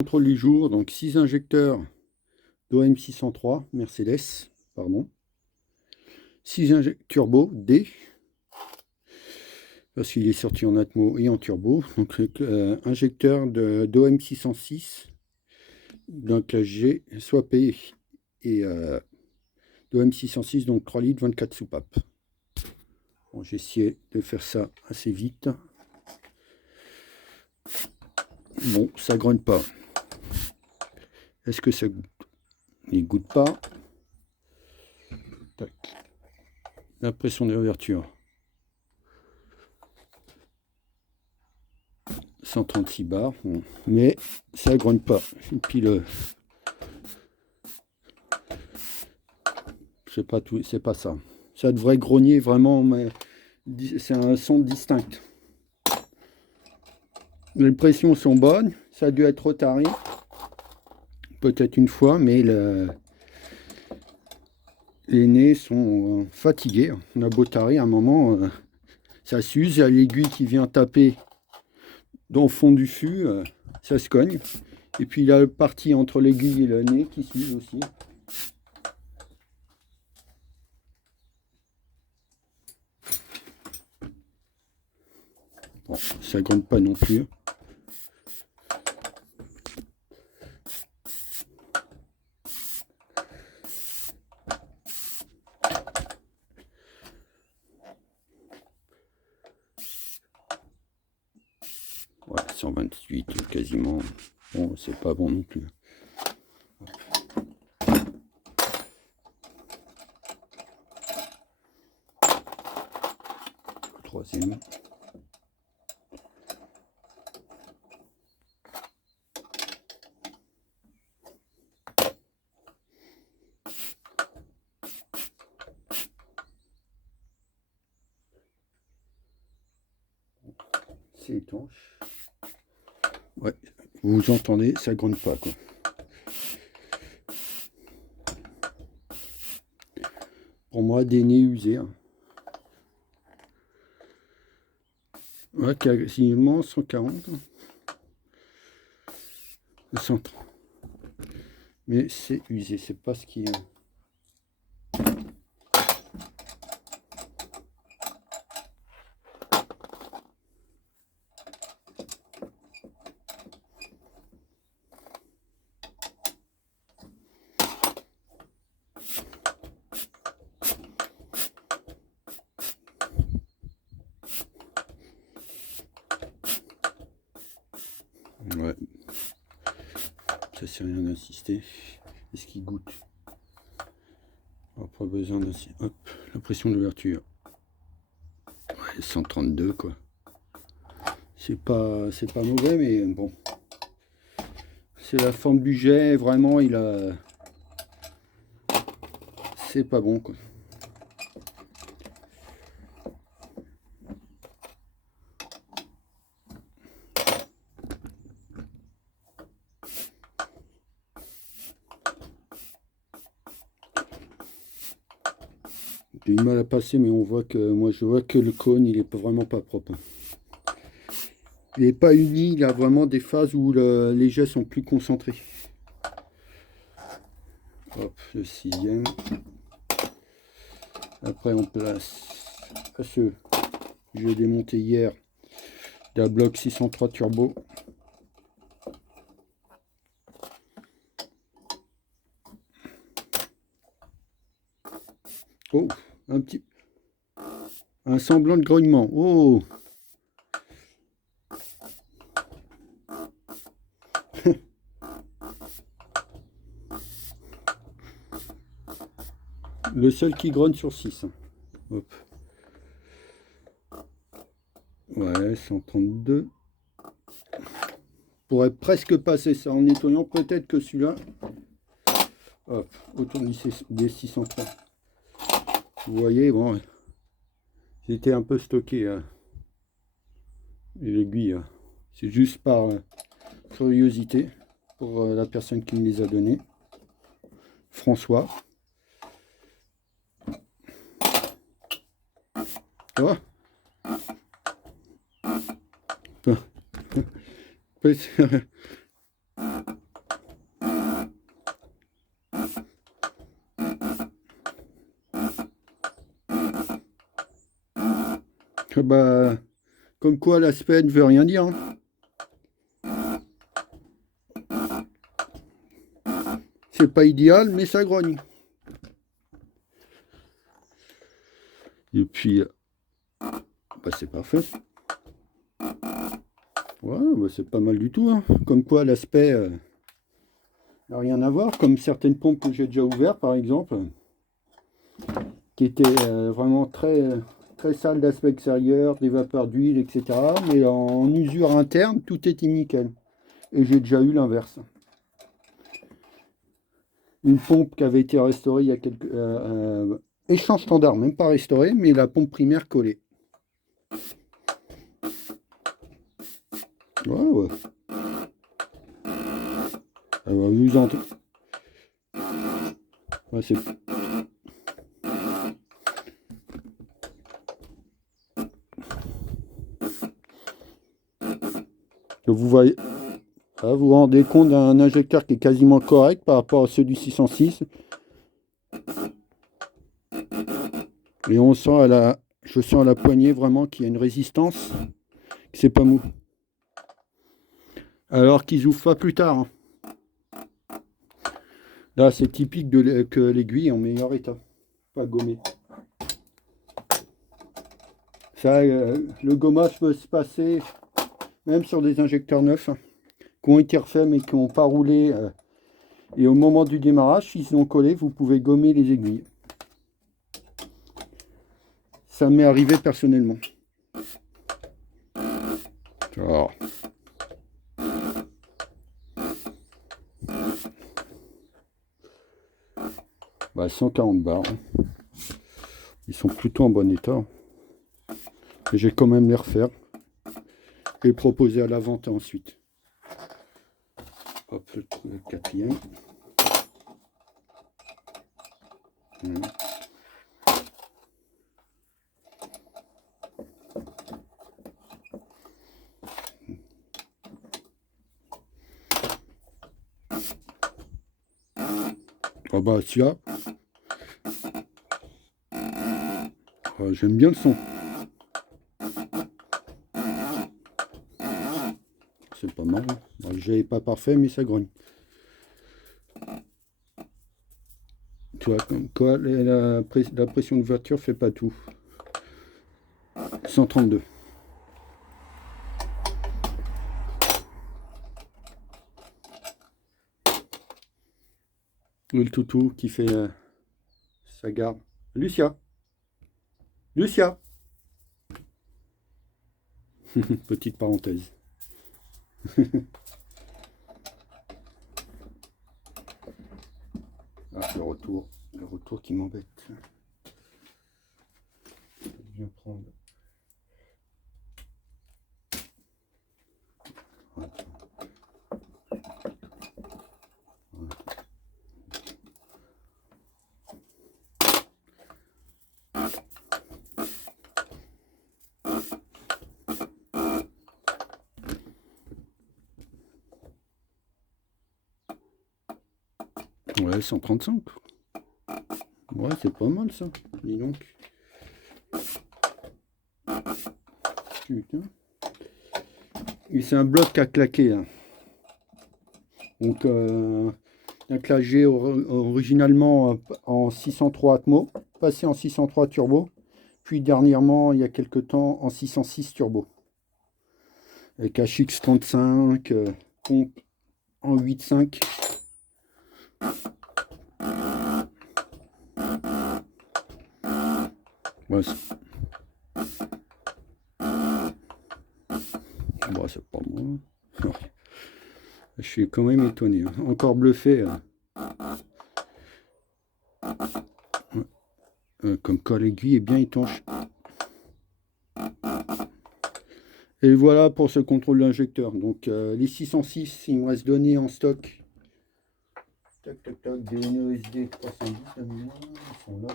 Contrôle du jour, donc 6 injecteurs d'OM 603 Mercedes, pardon. 6 injecteurs turbo D, parce qu'il est sorti en Atmo et en turbo. Donc injecteur d'OM 606, donc la G, soit P et d'OM 606, donc 3 litres, 24 soupapes. Bon, j'ai essayé de faire ça assez vite. Bon, ça grogne pas. Est-ce que ça goûte? Il goûte pas. Tac. La pression d'ouverture 136 bars, bon. Mais ça grogne pas. Et puis c'est pas tout, c'est pas ça. Ça devrait grogner vraiment, mais c'est un son distinct. Les pressions sont bonnes, ça a dû être retardé peut-être une fois, mais les nez sont fatigués. On a beau tarer, à un moment, ça s'use, il y a l'aiguille qui vient taper dans le fond du fût, ça se cogne. Et puis il y a la partie entre l'aiguille et le nez qui s'use aussi. Bon, ça grogne pas non plus. Ouais, 128 quasiment. Bon, c'est pas bon non plus. Troisième. C'est étanche. Ouais, vous entendez, ça gronde pas quoi. Pour moi, des nez usés. Hein. Ouais, quasiment 140. 130. Mais c'est usé, c'est pas ce qui est. Ouais, ça sert à rien d'insister. Est-ce qu'il goûte? Pas besoin d'insister. Hop, la pression d'ouverture. Ouais, 132 quoi. C'est pas mauvais, mais bon. C'est la forme du jet, vraiment, il a. C'est pas bon quoi. J'ai du mal à passer, mais on voit que moi je vois que le cône il est vraiment pas propre. Il n'est pas uni, il a vraiment des phases où les jets sont plus concentrés. Hop, le sixième. Après on place à ceux que j'ai démonté hier de la bloc 603 turbo. Oh, un semblant de grognement. Oh. Le seul qui grogne sur 6. Hop. Ouais, 132. Pourrait presque passer ça en nettoyant. Peut-être que celui-là. Hop, autour des 603. Vous voyez, bon, j'étais un peu stocké. Hein, l'aiguille. Hein. C'est juste par curiosité pour la personne qui me les a donnés. François. Oh. Bah, comme quoi l'aspect ne veut rien dire, hein. C'est pas idéal, mais ça grogne. Et puis, bah, c'est parfait. Ouais, bah, c'est pas mal du tout, hein. Comme quoi l'aspect n'a rien à voir, comme certaines pompes que j'ai déjà ouvertes, par exemple, qui étaient vraiment très sales d'aspect extérieur, des vapeurs d'huile, etc. Mais en usure interne, tout était nickel. Et j'ai déjà eu l'inverse. Une pompe qui avait été restaurée il y a quelques... échange standard, même pas restaurée, mais la pompe primaire collée. Ouais, ouais. Alors, vous entendez. Ouais, c'est... Vous voyez, là, vous vous rendez compte d'un injecteur qui est quasiment correct par rapport à ceux du 606. Et on sent je sens à la poignée vraiment qu'il y a une résistance, que c'est pas mou. Alors qu'ils ouvrent pas plus tard, hein. Là, c'est typique que l'aiguille est en meilleur état, pas gommée. Ça, le gommage peut se passer même sur des injecteurs neufs, hein, qui ont été refaits mais qui n'ont pas roulé. Et au moment du démarrage, s'ils ont collé, vous pouvez gommer les aiguilles. Ça m'est arrivé personnellement. Alors. Bah, 140 bars. Hein. Ils sont plutôt en bon état. Et j'ai quand même les refaire. Et proposer à la vente ensuite. Hop, le quatrième. Ah bah celui-là, j'aime bien le son. C'est pas mal. Bon, le jet est pas parfait, mais ça grogne. Tu vois, comme quoi la pression d'ouverture fait pas tout. 132. Le toutou qui fait sa garde. Lucia. Lucia. Petite parenthèse. Ah, le retour qui m'embête. Je viens prendre. Ouais, 135. Ouais, c'est pas mal ça. Dis donc. Putain. Et c'est un bloc à claquer. Hein. Donc, un claqué originalement en 603 Atmo, passé en 603 Turbo, puis dernièrement, il y a quelques temps, en 606 Turbo. Avec HX35, pompe en 8.5. Ouais, bon, c'est pas moi. Je suis quand même étonné. Hein. Encore bluffé. Comme quoi l'aiguille est bien étanche. Et voilà pour ce contrôle d'injecteur. Donc les 606, il me reste donné en stock. Tac, tac, tac, des NESD 310 de mémoire, ils sont là.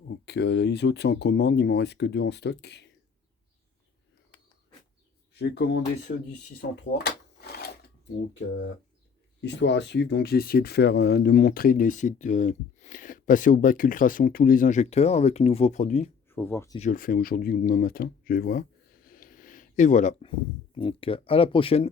Donc les autres sont en commande, il m'en reste que 2 en stock. J'ai commandé ceux du 603. Donc Histoire à suivre. Donc j'ai essayé de faire, de montrer, d'essayer de passer au bac ultrason tous les injecteurs avec le nouveau produit. Il faut voir si je le fais aujourd'hui ou demain matin. Je vais voir. Et voilà. Donc à la prochaine.